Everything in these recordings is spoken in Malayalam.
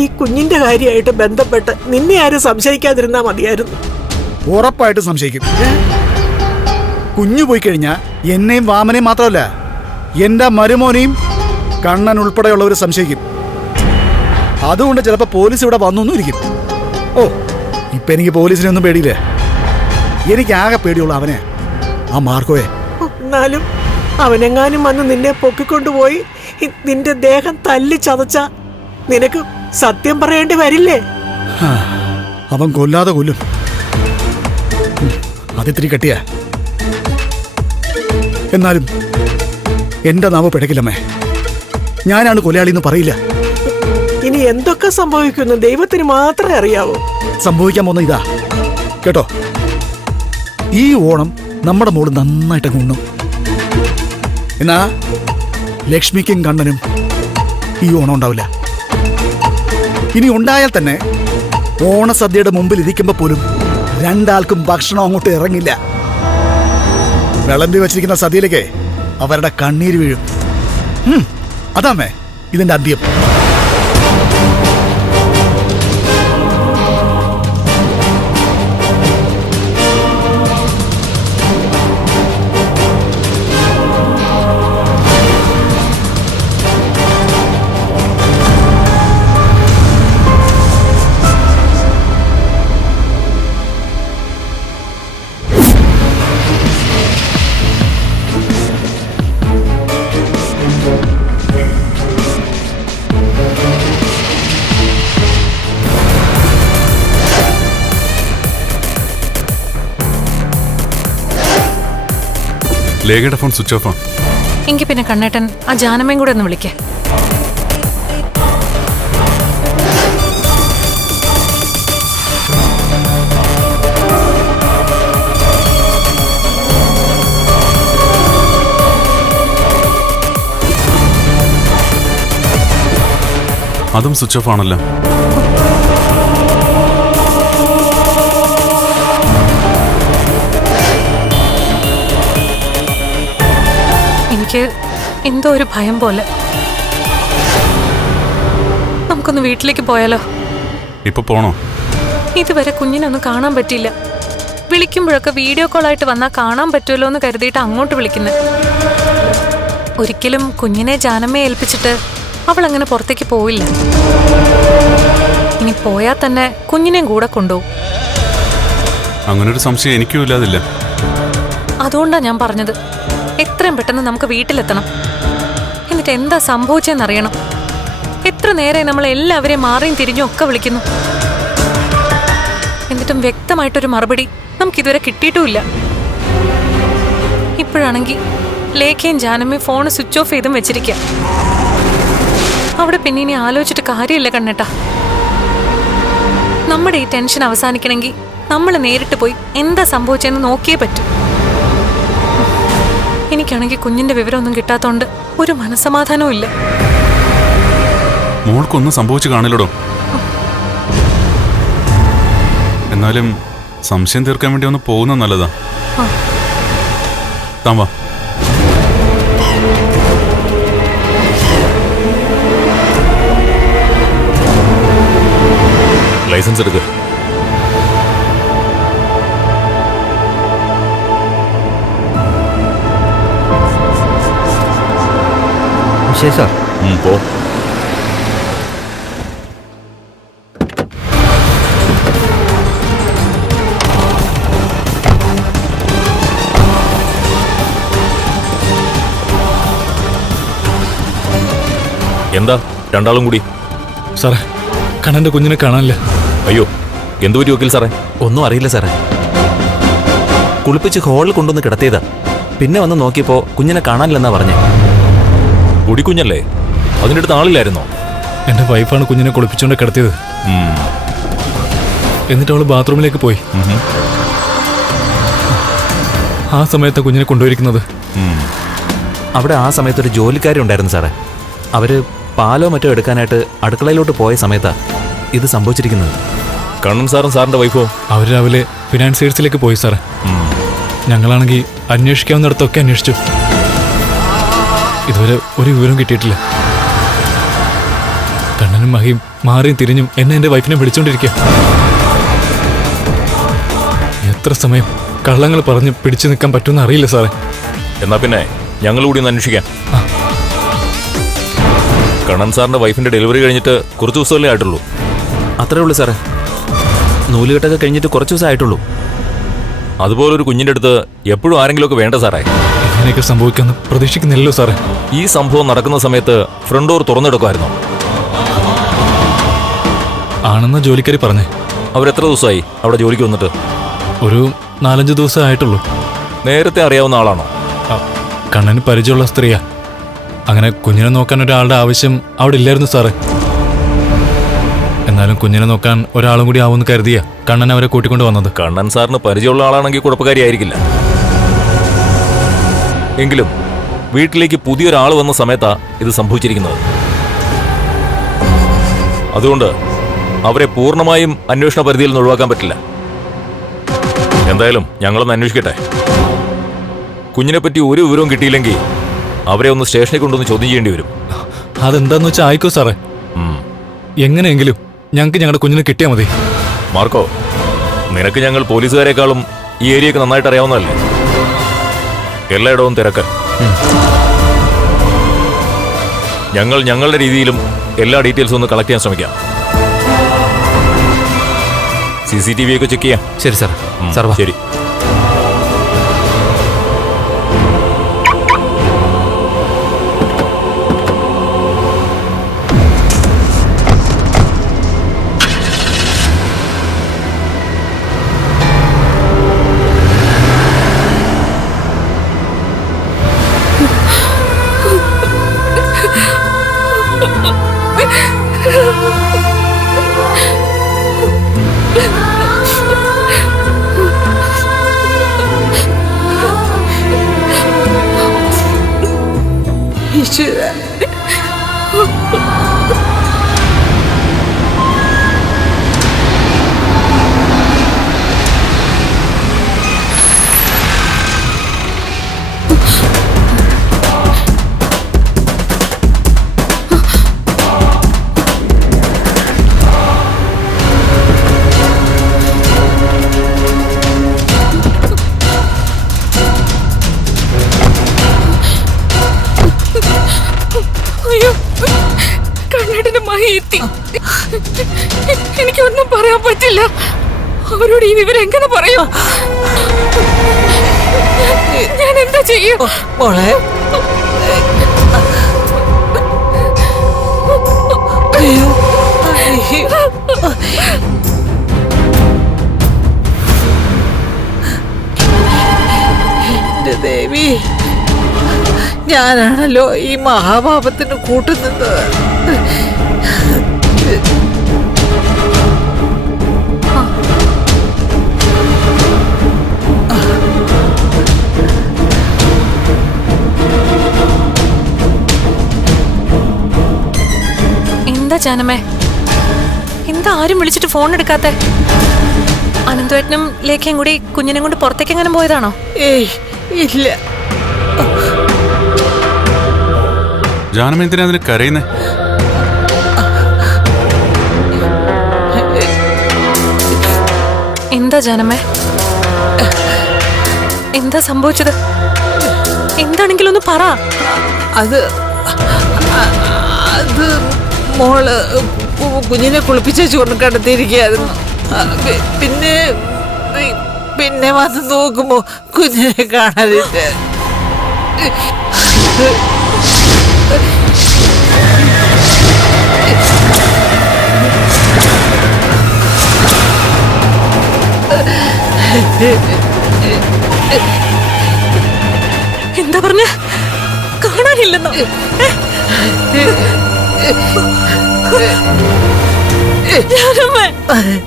ഈ കുഞ്ഞിന്റെ കാര്യമായിട്ട് ബന്ധപ്പെട്ട് നിന്നെ ആരും സംശയിക്കാതിരുന്നാ മതിയായിരുന്നു. ഉറപ്പായിട്ട് സംശയിക്കും. കുഞ്ഞു പോയി കഴിഞ്ഞാ എന്നെയും വാമനെയും മാത്രമല്ല എന്റെ മരുമോനെയും കണ്ണൻ ഉൾപ്പെടെയുള്ളവർ സംശയിക്കും. അതുകൊണ്ട് ചിലപ്പോ പോലീസ് ഇവിടെ വന്നൊന്നും ഇരിക്കും. ഓ, ഇപ്പൊ എനിക്ക് പോലീസിനെ ഒന്നും പേടിയില്ല. എനിക്ക് ആകെ പേടിയുള്ള അവനെ, ആ മാർക്കോയെ. എന്നാലും അവനെങ്ങാനും വന്ന് നിന്നെ പൊക്കിക്കൊണ്ടുപോയി നിന്റെ ദേഹം തല്ലി ചതച്ച നിനക്ക് സത്യം പറയേണ്ടി വരില്ലേ? അവൻ കൊല്ലാതെ കൊല്ലും. അതിത്തിരി കെട്ടിയ. എന്നാലും എന്റെ നാവ് പിടക്കില്ലമ്മേ. ഞാനാണ് കൊലയാളി എന്ന് പറയില്ല. ഇനി എന്തൊക്കെ സംഭവിക്കുന്നു ദൈവത്തിന് മാത്രമേ അറിയാവൂ. സംഭവിക്കാൻ പോകുന്ന ഇതാ കേട്ടോ. ഈ ഓണം നമ്മുടെ മോള് നന്നായിട്ട് ഉണ്ണും. എന്നാ ലക്ഷ്മിക്കും കണ്ണനും ഈ ഓണം ഉണ്ടാവില്ല. ഇനി ഉണ്ടായാൽ തന്നെ ഓണസദ്യയുടെ മുമ്പിൽ ഇരിക്കുമ്പോ പോലും രണ്ടാൾക്കും ഭക്ഷണം അങ്ങോട്ട് ഇറങ്ങില്ല. വിളമ്പി വച്ചിരിക്കുന്ന സദ്യയിലേക്ക് അവരുടെ കണ്ണീര് വീഴും. അതാമേ ഇതിന്റെ അന്ത്യം. ലേഖയുടെ ഫോൺ സ്വിച്ച് ഓഫ് ആണ്. എങ്കിൽ പിന്നെ കണ്ണേട്ടൻ ആ ജാനമ്മയും കൂടെ ഒന്ന് വിളിക്കേ. അതും സ്വിച്ച് ഓഫ് ആണല്ലോ. എനിക്ക് എന്തോ ഒരു ഭയം പോലെ. നമുക്കൊന്ന് വീട്ടിലേക്ക് പോയാലോ? ഇപ്പൊ പോണോ? ഇതുവരെ കുഞ്ഞിനൊന്നും കാണാൻ പറ്റിയില്ല. വിളിക്കുമ്പോഴൊക്കെ വീഡിയോ കോൾ ആയിട്ട് വന്നാൽ കാണാൻ പറ്റുമല്ലോ എന്ന് കരുതിയിട്ട് അങ്ങോട്ട് വിളിക്കുന്നത്. ഒരിക്കലും കുഞ്ഞിനെ ജാനമ്മയെ ഏൽപ്പിച്ചിട്ട് അവൾ അങ്ങനെ പുറത്തേക്ക് പോവില്ല. ഇനി പോയാൽ തന്നെ കുഞ്ഞിനെയും കൂടെ കൊണ്ടുപോകും. അങ്ങനൊരു സംശയം എനിക്കും ഇല്ലാതില്ല. അതുകൊണ്ടാണ് ഞാൻ പറഞ്ഞത്, എത്രയും പെട്ടെന്ന് നമുക്ക് വീട്ടിലെത്തണം. എന്നിട്ട് എന്താ സംഭവിച്ചെന്നറിയണം. എത്ര നേരം നമ്മൾ എല്ലാവരെയും മാറിയും തിരിഞ്ഞും ഒക്കെ വിളിക്കുന്നു. എന്നിട്ടും വ്യക്തമായിട്ടൊരു മറുപടി നമുക്കിതുവരെ കിട്ടിയിട്ടുമില്ല. ഇപ്പോഴാണെങ്കിൽ ലേഖയും ജാനമ്മയും ഫോൺ സ്വിച്ച് ഓഫ് ചെയ്തും വെച്ചിരിക്കുക. അവിടെ പിന്നെ ഇനി ആലോചിച്ചിട്ട് കാര്യമില്ല കണ്ണേട്ടാ. നമ്മുടെ ഈ ടെൻഷൻ അവസാനിക്കണമെങ്കിൽ നമ്മൾ നേരിട്ട് പോയി എന്താ സംഭവിച്ചെന്ന് നോക്കിയേ പറ്റൂ. എനിക്കാണെങ്കിൽ കുഞ്ഞിന്റെ വിവരമൊന്നും കിട്ടാത്തോണ്ട് ഒരു മനസ്സമാധാനവും ഇല്ല. മോൾക്കൊന്നും സംഭവിച്ചു കാണില്ലടോ. എന്നാലും സംശയം തീർക്കാൻ വേണ്ടി ഒന്ന് പോകുന്ന നല്ലതാ. താൻ വാ. ലൈസൻസ് എടുക്ക്. ശരി സാർ. പോ. എന്താ രണ്ടാളും കൂടി? സാറേ, കണ്ണന്റെ കുഞ്ഞിനെ കാണാനില്ല. അയ്യോ, എന്തു പറ്റി വക്കീൽ സാറേ? ഒന്നും അറിയില്ല സാറേ. കുളിപ്പിച്ച് ഹോളിൽ കൊണ്ടുവന്ന് കിടത്തിയതാ. പിന്നെ വന്ന് നോക്കിയപ്പോ കുഞ്ഞിനെ കാണാനില്ലെന്നാ പറഞ്ഞേ. കുടിക്കുഞ്ഞല്ലേ? അതിൻ്റെ അടുത്ത് ആളില്ലായിരുന്നോ? എന്റെ വൈഫാണ് കുഞ്ഞിനെ കുളിപ്പിച്ചുകൊണ്ട് കിടത്തിയത്. എന്നിട്ട് അവള് ബാത്റൂമിലേക്ക് പോയി. ആ സമയത്ത് കുഞ്ഞിനെ കൊണ്ടുപോയിരിക്കുന്നത്. അവിടെ ആ സമയത്തൊരു ജോലിക്കാരി ഉണ്ടായിരുന്നു സാറേ. അവര് പാലോ മറ്റോ എടുക്കാനായിട്ട് അടുക്കളയിലോട്ട് പോയ സമയത്താ ഇത് സംഭവിച്ചിരിക്കുന്നത്. കണ്ണൻ സാറും സാറിന്റെ വൈഫോ? അവർ രാവിലെ ഫിനാൻസിയേഴ്സിലേക്ക് പോയി സാറേ. ഞങ്ങളാണെങ്കിൽ അന്വേഷിക്കാവുന്നിടത്തൊക്കെ കണ്ണനും മഹിയും മാറിയും തിരിഞ്ഞും എന്നെ എൻ്റെ വൈഫിനെ വിളിച്ചോണ്ടിരിക്കുക. എത്ര സമയം കള്ളങ്ങൾ പറഞ്ഞ് പിടിച്ചു നിൽക്കാൻ പറ്റുമെന്ന് അറിയില്ല സാറേ. എന്നാ പിന്നെ ഞങ്ങൾ കൂടി ഒന്ന് അന്വേഷിക്കാം. കണ്ണൻ സാറിന്റെ വൈഫിന്റെ ഡെലിവറി കഴിഞ്ഞിട്ട് കുറച്ച് ദിവസമല്ലേ ആയിട്ടുള്ളൂ. അത്രേ ഉള്ളൂ സാറേ. നൂലുകെട്ടൊക്കെ കഴിഞ്ഞിട്ട് കുറച്ച് ദിവസം ആയിട്ടുള്ളൂ. അതുപോലെ ഒരു കുഞ്ഞിന്റെ അടുത്ത് എപ്പോഴും ആരെങ്കിലുമൊക്കെ വേണ്ട സാറേ. ഇങ്ങനെയൊക്കെ സംഭവിക്കാമെന്ന് പ്രതീക്ഷിക്കുന്നില്ലല്ലോ സാറേ. ഈ സംഭവം നടക്കുന്ന സമയത്ത് ഫ്രണ്ട് ഡോർ തുറന്നെടുക്കുമായിരുന്നു. ആണെന്ന ജോലിക്കാരി പറഞ്ഞേ. അവരെത്ര ദിവസമായി അവിടെ ജോലിക്ക് വന്നിട്ട്? ഒരു 4-5 ദിവസം ആയിട്ടുള്ളൂ. നേരത്തെ അറിയാവുന്ന ആളാണോ? കണ്ണന് പരിചയമുള്ള സ്ത്രീയാ. അങ്ങനെ കുഞ്ഞിനെ നോക്കാൻ ഒരാളുടെ ആവശ്യം അവിടെ ഇല്ലായിരുന്നു സാറേ. എന്നാലും കുഞ്ഞിനെ നോക്കാൻ ഒരാളും കൂടി ആവുമെന്ന് കരുതിയാ കണ്ണൻ അവരെ കൂട്ടിക്കൊണ്ട് വന്നത്. കണ്ണൻ സാറിന് പരിചയമുള്ള ആളാണെങ്കിൽ കുഴപ്പക്കാരിയായിരിക്കില്ല. എങ്കിലും വീട്ടിലേക്ക് പുതിയൊരാൾ വന്ന സമയത്താ ഇത് സംഭവിച്ചിരിക്കുന്നത്. അതുകൊണ്ട് അവരെ പൂർണ്ണമായും അന്വേഷണ പരിധിയിൽ നിന്ന് ഒഴിവാക്കാൻ പറ്റില്ല. എന്തായാലും ഞങ്ങളൊന്ന് അന്വേഷിക്കട്ടെ. കുഞ്ഞിനെപ്പറ്റി ഒരു വിവരവും കിട്ടിയില്ലെങ്കിൽ അവരെ ഒന്ന് സ്റ്റേഷനിൽ കൊണ്ടുവന്ന് ചോദ്യം ചെയ്യേണ്ടി വരും. അതെന്താന്ന് വെച്ചാൽ ആയിക്കോ സാറേ. എങ്ങനെയെങ്കിലും ഞങ്ങൾക്ക് ഞങ്ങളുടെ കുഞ്ഞിനെ കിട്ടിയാൽ മതി. മാർക്കോ, നിനക്ക് ഞങ്ങൾ പോലീസുകാരെക്കാളും ഈ ഏരിയയൊക്കെ നന്നായിട്ട് അറിയാവുന്നതല്ലേ? എല്ലായിടവും തിരക്ക്. ഞങ്ങൾ ഞങ്ങളുടെ രീതിയിലും എല്ലാ ഡീറ്റെയിൽസും ഒന്ന് കളക്ട് ചെയ്യാൻ ശ്രമിക്കാം. CCTV ഒക്കെ ചെക്ക് ചെയ്യാം. ശരി സാർ. സാർ വാ. ശരി. എനിക്കൊന്നും പറയാൻ പറ്റില്ല. അവരോട് ഈ വിവരം എങ്ങനെ പറയും? ഞാൻ എന്താ ചെയ്യും? മോളെ, എന്റെ ദേവി, ഞാനാണല്ലോ ഈ മഹാപാപത്തിന് കൂട്ടുനിന്നത്. എന്താ ജാനമേ, എന്താ ആരും വിളിച്ചിട്ട് ഫോൺ എടുക്കാത്തെ? അനന്തേട്ടനും ലേഖയും കൂടി കുഞ്ഞിനെ കൊണ്ട് പുറത്തേക്ക് എങ്ങനെ പോയതാണോ? ഏയ് ഇല്ല. ജാനമ എന്തിനാ അതിന് കരയുന്നേ? എന്താ ജാനമേ, എന്താ സംഭവിച്ചത്? എന്താണെങ്കിലും ഒന്ന് പറ. അത് അത് മോള് കുഞ്ഞിനെ കുളിപ്പിച്ചു കൊണ്ട് കിടത്തിയിരിക്കുകയായിരുന്നു. പിന്നെ പിന്നെ വന്ന് നോക്കുമ്പോ കുഞ്ഞിനെ കാണാനില്ല. എന്താ പറഞ്ഞ? കാണാനില്ലെന്നോ?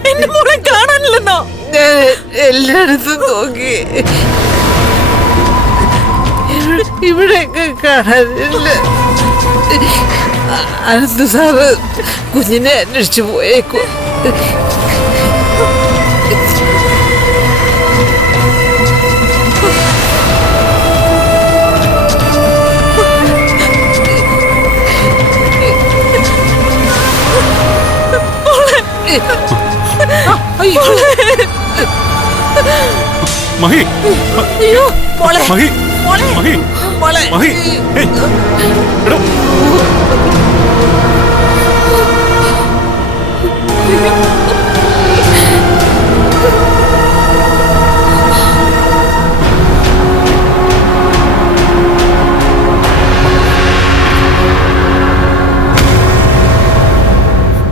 എന്റെ മോളെ കാണാനില്ലെന്നോ? ഞാൻ എല്ലായിടത്തും നോക്കി, ഇവിടെയൊക്കെ കാണാനില്ല. അനന്ത് സാറ് കുഞ്ഞിനെ അന്വേഷിച്ചു പോയേക്കോ. മഹി അയ്യോ മോളെ മഹി മോളെ മഹി മോളെ മഹി ഏയ്, എടോ.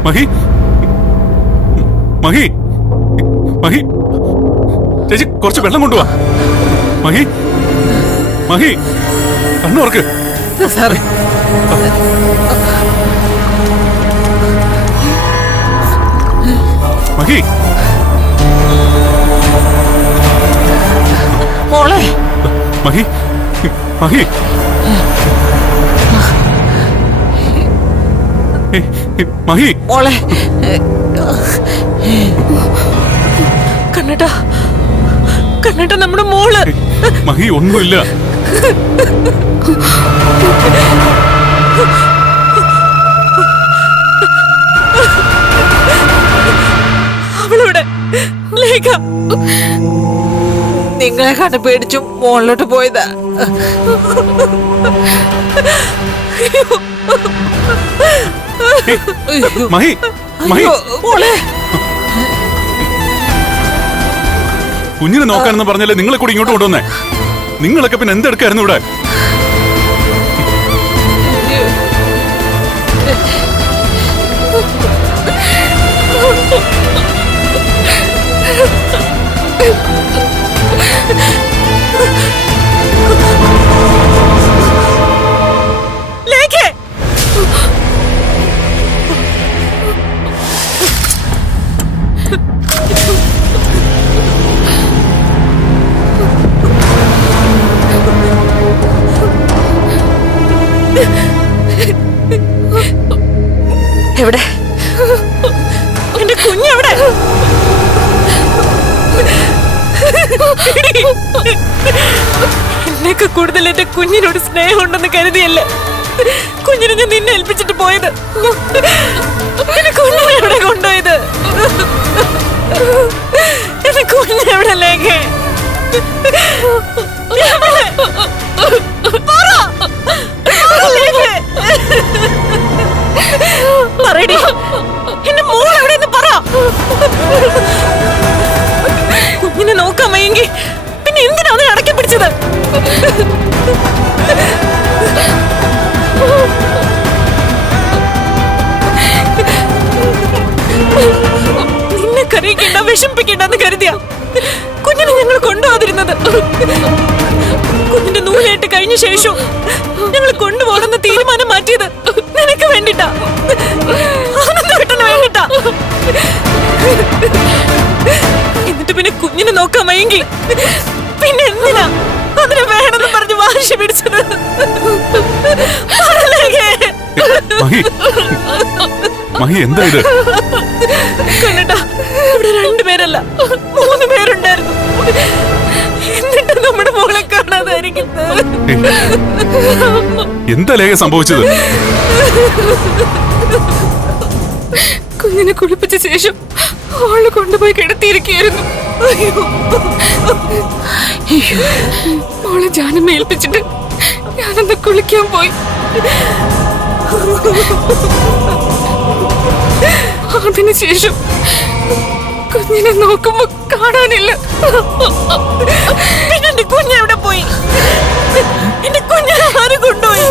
മഹി മഹി മഹി ചേച്ചി കുറച്ച് വെള്ളം കൊണ്ടുവാ. മഹി മഹി കണ്ണുറക്ക്. സാറേ മഹി മോളെ മഹി മഹി മഹി മോളെ കണ്ണേട്ടാ കണ്ണേട്ടാ നമ്മുടെ മോള്. മഹി ഒന്നുമില്ല. അവളിവിടെ ലേഖ. നിങ്ങളെ കണ്ട് പേടിച്ചു മോളിലോട്ട് പോയതാ. മഹി മഹി മോളെ കുഞ്ഞിനെ നോക്കാനെന്ന് പറഞ്ഞല്ലേ നിങ്ങളെ കൂടി ഇങ്ങോട്ട് കൊണ്ടുവന്നേ. നിങ്ങളൊക്കെ പിന്നെ എന്തെടുക്കായിരുന്നു ഇവിടെ? ലേഖേ എവിടെ എന്റെ കുഞ്ഞെവിടെ? എന്നേക്ക് കൂടുതൽ എന്റെ കുഞ്ഞിനോട് സ്നേഹമുണ്ടെന്ന് കരുതിയല്ലേ കുഞ്ഞിനെ ഞാൻ നിന്നെ ഏൽപ്പിച്ചിട്ട് പോയത്. എന്റെ കുഞ്ഞിനെവിടെ കൊണ്ടുപോയത്? എന്റെ കുഞ്ഞെവിടെ ലേഖേ? പറയടി, എന്റെ മോൾ എവിടെയെന്ന് പറ. കുഞ്ഞിനെ നോക്കാൻ വയ്യെങ്കിൽ പിന്നെ എന്തിനാണ് അടക്കി പിടിച്ചത്? നിന്നെ കരയിക്കണ്ട വിഷമിപ്പിക്കണ്ടെന്ന് കരുതിയ കുഞ്ഞിനെ ഞങ്ങൾ കൊണ്ടുപോകാതിരുന്നത്. കുഞ്ഞിന്റെ നൂലേറ്റ് കഴിഞ്ഞ ശേഷം ഞങ്ങൾ കൊണ്ടുപോകണമെന്ന് തീരുമാനം മാറ്റിയത് നിനക്ക് വേണ്ടിട്ടാ, ആനന്ദവേട്ടന് വേണ്ടിട്ടാ. എന്നിട്ട് പിന്നെ കുഞ്ഞിനെ നോക്കാൻ വയ്യെങ്കിൽ പിന്നെ എന്തിനാ അതിനെ വേണമെന്ന് പറഞ്ഞ് വാശി പിടിച്ചത്? മഹി മഹി എന്താ ഇത്? കണ്ണട്ടാ, ഇവിടെ 2 പേരല്ല 3 പേരുണ്ടായിരുന്നു. എന്നിട്ട് നമ്മുടെ മോളെ കാണാതായിരിക്കുന്നത്. എന്താ ലേഖ സംഭവിച്ചത്? കുഞ്ഞിനെ കുളിപ്പിച്ച ശേഷം അവളെ കൊണ്ടുപോയി കിടത്തിയിരിക്കുകയായിരുന്നു. മോളെ ജാനം ഏൽപ്പിച്ചിട്ട് ഞാനന്ന് കുളിക്കാൻ പോയി. അതിനുശേഷം കുഞ്ഞിനെ നോക്കുമ്പോ കാണാനില്ല. പിന്നെ എന്റെ കുഞ്ഞെവിടെ പോയി? എന്റെ കുഞ്ഞിനെ ആര് കൊണ്ടുപോയി?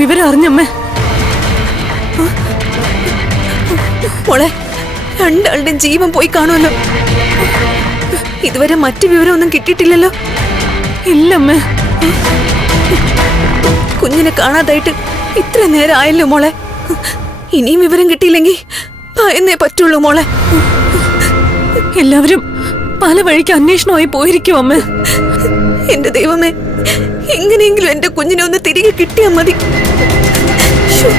വിവരം അറിഞ്ഞമ്മേ? മോളെ, രണ്ടാളുടെയും ജീവൻ പോയി കാണുമല്ലോ. ഇതുവരെ മറ്റു വിവരമൊന്നും കിട്ടിയിട്ടില്ലല്ലോ. ഇല്ലമ്മേ. കുഞ്ഞിനെ കാണാതായിട്ട് ഇത്ര നേരം ആയല്ലോ മോളെ. ഇനിയും വിവരം കിട്ടിയില്ലെങ്കിൽ ഭയന്നേ പറ്റുള്ളൂ മോളെ. എല്ലാവരും പല വഴിക്ക് അന്വേഷണമായി പോയിരിക്കും അമ്മ. എന്റെ ദൈവമേ, എങ്ങനെയെങ്കിലും എന്റെ കുഞ്ഞിനെ ഒന്ന് തിരികെ കിട്ടിയാൽ മതി. ശ്ശോ.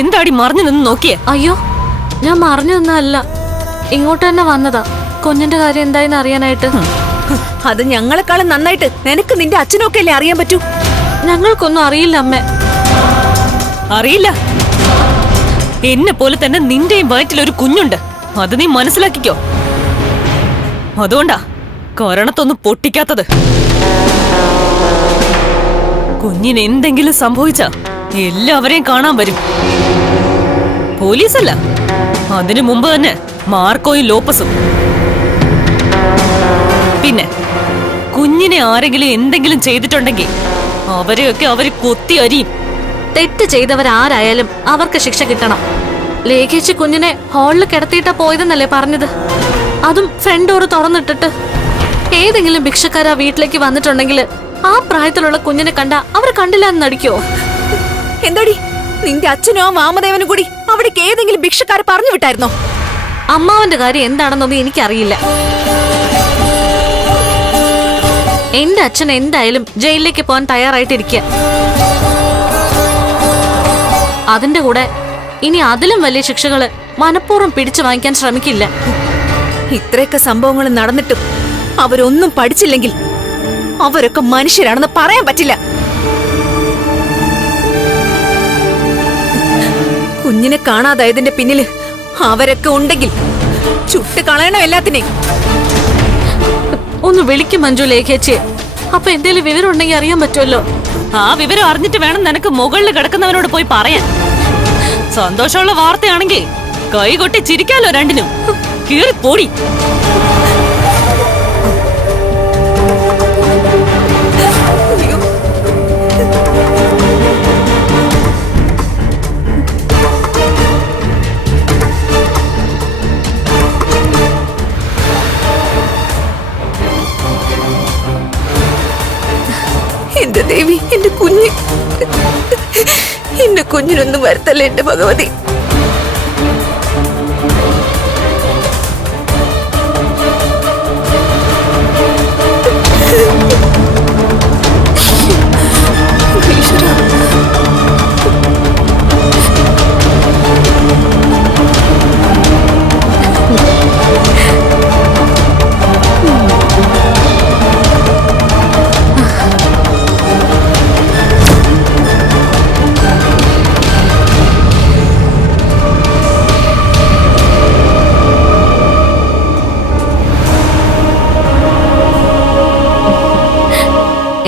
എന്താടി മറിഞ്ഞു നിന്ന് നോക്കിയേ? അയ്യോ, ഞാൻ മറിഞ്ഞു നിന്നല്ല, ഇങ്ങോട്ട് തന്നെ വന്നതാ കുഞ്ഞിന്റെ കാര്യം എന്തായെന്ന് അറിയാനായിട്ട്. അത് ഞങ്ങളെക്കാളും നന്നായിട്ട് നിനക്ക് നിന്റെ അച്ഛനൊക്കെ അല്ലേ അറിയാൻ പറ്റൂ. ഞങ്ങൾക്കൊന്നും അറിയില്ല അമ്മേ. അറിയില്ല? എന്നെ പോലെ തന്നെ നിന്റെയും വയറ്റിലൊരു കുഞ്ഞുണ്ട്, അത് നീ മനസ്സിലാക്കിക്കോ. അതുകൊണ്ടാ കൊരണത്തൊന്നും പൊട്ടിക്കാത്തത്. കുഞ്ഞിന് എന്തെങ്കിലും സംഭവിച്ച എല്ലാവരെയും കാണാൻ വരും. പോലീസല്ല, അതിനു മുമ്പ് തന്നെ മാർക്കോയും ലോപ്പസും. പിന്നെ കുഞ്ഞിനെ ആരെങ്കിലും എന്തെങ്കിലും ചെയ്തിട്ടുണ്ടെങ്കിൽ അവരെയൊക്കെ അവര് കൊത്തി അരിയും. തെറ്റ് ചെയ്തവരാരായാലും അവർക്ക് ശിക്ഷ കിട്ടണം. ലേഖേച്ചി കുഞ്ഞിനെ ഹാളിൽ കിടത്തിയിട്ടാ പോയതെന്നല്ലേ പറഞ്ഞത്? അതും ഫ്രണ്ട് ഡോറ് തുറന്നിട്ടിട്ട്. ഏതെങ്കിലും ഭിക്ഷക്കാരാ വീട്ടിലേക്ക് വന്നിട്ടുണ്ടെങ്കിൽ ആ പ്രായത്തിലുള്ള കുഞ്ഞിനെ കണ്ട അവർ കണ്ടില്ല എന്ന് നടിക്കോ? എന്താടി, നിന്റെ അച്ഛനോ വാമദേവനും കൂടി അവിടേക്ക് ഏതെങ്കിലും ഭിക്ഷക്കാരെ പറഞ്ഞു വിട്ടായിരുന്നോ? അമ്മാവന്റെ കാര്യം എന്താണെന്നൊന്നും എനിക്കറിയില്ല. എന്റെ അച്ഛൻ എന്തായാലും ജയിലിലേക്ക് പോകാൻ തയ്യാറായിട്ടിരിക്കുക. അതിന്റെ കൂടെ ഇനി അതിലും വലിയ ശിക്ഷകള് മനഃപൂർവ്വം പിടിച്ചു വാങ്ങിക്കാൻ ശ്രമിക്കില്ല. ഇത്രയൊക്കെ സംഭവങ്ങൾ നടന്നിട്ടും അവരൊന്നും പഠിച്ചില്ലെങ്കിൽ അവരൊക്കെ മനുഷ്യരാണെന്ന് പറയാൻ പറ്റില്ല. കുഞ്ഞിനെ കാണാതായതിന്റെ പിന്നില് അവരൊക്കെ ഉണ്ടെങ്കിൽ ചുട്ട് കളയണം എല്ലാത്തിനെയും. ഒന്ന് വിളിക്കും മഞ്ജു ലേഖേച്ചിയെ. അപ്പൊ എന്തേലും വിവരം ഉണ്ടെങ്കിൽ അറിയാൻ പറ്റുമല്ലോ. ആ വിവരം അറിഞ്ഞിട്ട് വേണം നിനക്ക് മുകളിൽ കിടക്കുന്നവനോട് പോയി പറയാൻ. സന്തോഷമുള്ള വാർത്തയാണെങ്കിൽ കൈകൊട്ടി ചിരിക്കാലോ രണ്ടിനും. കീറിപ്പോടി. എന്റെ ദേവി, എന്റെ കുഞ്ഞിനൊന്നും വരുത്തല്ലേ എന്റെ ഭഗവതി.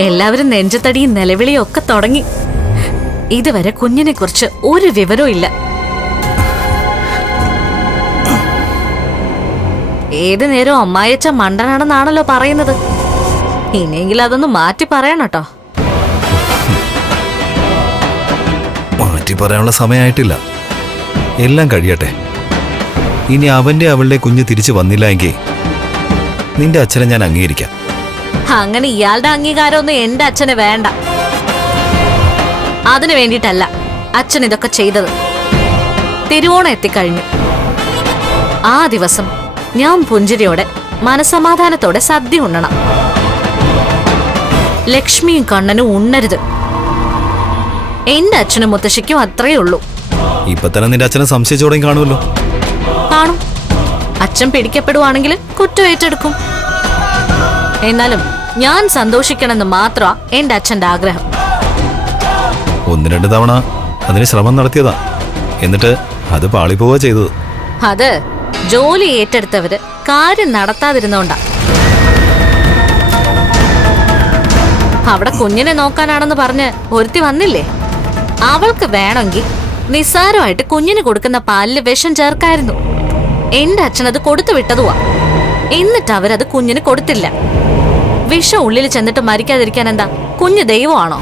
എല്ലാവരും നെഞ്ചത്തടിയും നിലവിളിയും ഒക്കെ തുടങ്ങി. ഇതുവരെ കുഞ്ഞിനെ കുറിച്ച് ഒരു വിവരവും ഇല്ല. ഏതു നേരവും അമ്മായിയച്ഛ മണ്ടനാണെന്നാണല്ലോ പറയുന്നത്. ഇനിയെങ്കിലും അതൊന്ന് മാറ്റി പറയണം കേട്ടോ. മാറ്റി പറയാനുള്ള സമയമായിട്ടില്ല. എല്ലാം കഴിയട്ടെ. ഇനി അവന്റെ അവളുടെ കുഞ്ഞ് തിരിച്ചു വന്നില്ല എങ്കിൽ നിന്റെ അച്ഛനെ ഞാൻ അംഗീകരിക്കാം. അങ്ങനെ ഇയാളുടെ അംഗീകാരമൊന്നും എന്റെ അച്ഛന് വേണ്ട. അതിനു വേണ്ടിയിട്ടല്ല അച്ഛൻ ഇതൊക്കെ ചെയ്തത്. തിരുവോണം എത്തിക്കഴിഞ്ഞു. ആ ദിവസം ഞാൻ പുഞ്ചിരിയോടെ മനസമാധാനത്തോടെ സദ്യ ഉണ്ണണം. ലക്ഷ്മിയും കണ്ണനും ഉണ്ണരുത്. എന്റെ അച്ഛനും മുത്തശ്ശിക്കും അത്രയേ ഉള്ളൂ. ഇപ്പൊ തന്നെ നിന്റെ അച്ഛനെ സംശയിച്ചു തുടങ്ങി കാണുമല്ലോ. കാണും. അച്ഛൻ പിടിക്കപ്പെടുവാണെങ്കിൽ കുറ്റം ഏറ്റെടുക്കും. എന്നാലും ഞാൻ സന്തോഷിക്കണമെന്ന് മാത്രമാ എന്റെ അച്ഛന്റെ ആഗ്രഹം. 1-2 തവണ അതിന് ശ്രമം നടത്തിയതാ. എന്നിട്ട് അത് പാളിപ്പോവുക ചെയ്തത്. അത് ജോലി ഏറ്റെടുത്തവര് കാര്യം നടത്താതിരുന്നോണ്ടാ. അവിടെ കുഞ്ഞിനെ നോക്കാനാണെന്ന് പറഞ്ഞ് ഒരുത്തി വന്നില്ലേ, അവൾക്ക് വേണമെങ്കിൽ നിസ്സാരമായിട്ട് കുഞ്ഞിന് കൊടുക്കുന്ന പാലില് വിഷം ചേർക്കായിരുന്നു. എന്റെ അച്ഛനത് കൊടുത്തു വിട്ടതുവാ. എന്നിട്ട് അവരത് കുഞ്ഞിന് കൊടുത്തില്ല. വിഷം ഉള്ളിൽ ചെന്നിട്ട് മരിക്കാതിരിക്കാൻ എന്താ കുഞ്ഞ് ദൈവമാണോ?